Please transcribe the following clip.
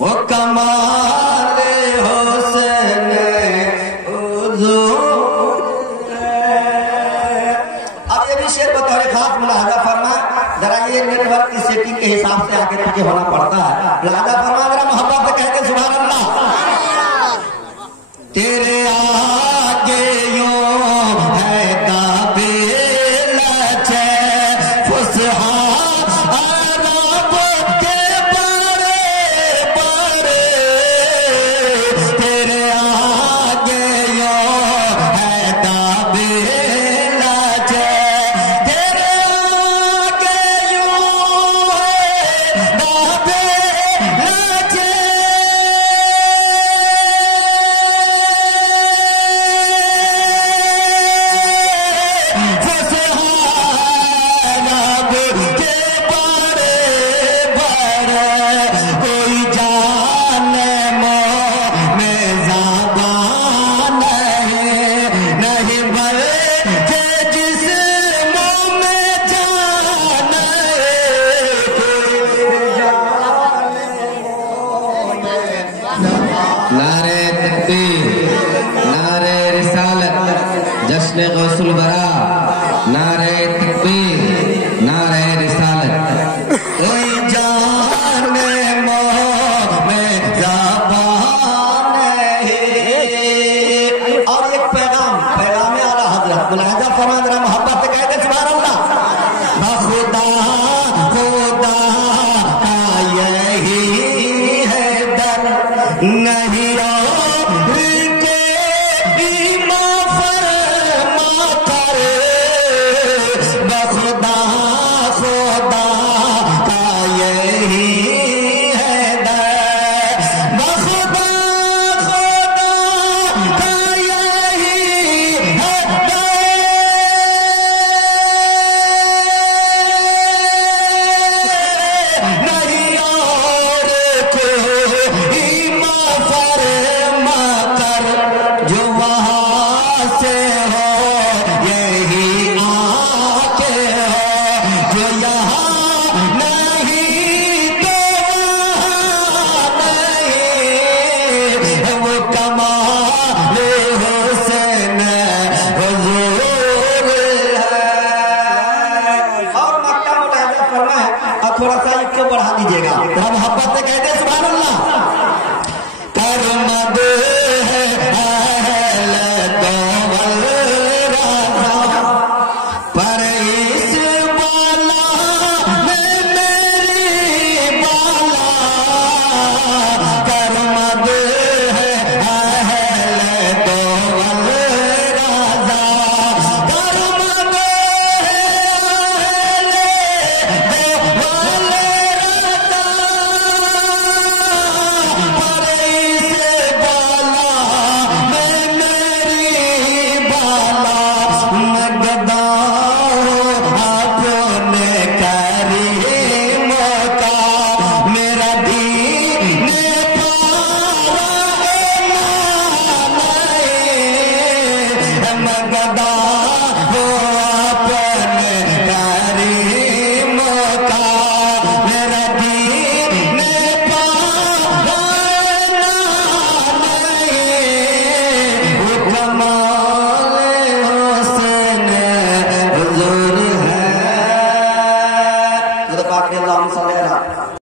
वो कमाले हुस्न हुजूर। अब ये भी शेर बतौर खास मुलाहजा फरमा, जरा ये नेटवर्क की सेटिंग के हिसाब से आगे पीछे होना पड़ता है। मुलाहजा फरमा, जरा मोहब्बत से कहते सुभान अल्लाह। तेरे आगे यूं है काबिल है फुसहा अरब के बड़े बड़े, तेरे आगे यूं है काबिल है, तेरे आगे यूं है काबिल है। नारे तकबीर, नारे रिसालत, जश्न गौसुल बरा, नारे तकबीर, नारे रिसालत। कोई जाने मोह में ज़बान है। और एक पैगाम आला हजरत मुलाहिजा फरमा, जरा मोहब्बत से कहते सुभान अल्लाह। खुदा खुदा का यही है दर, नहीं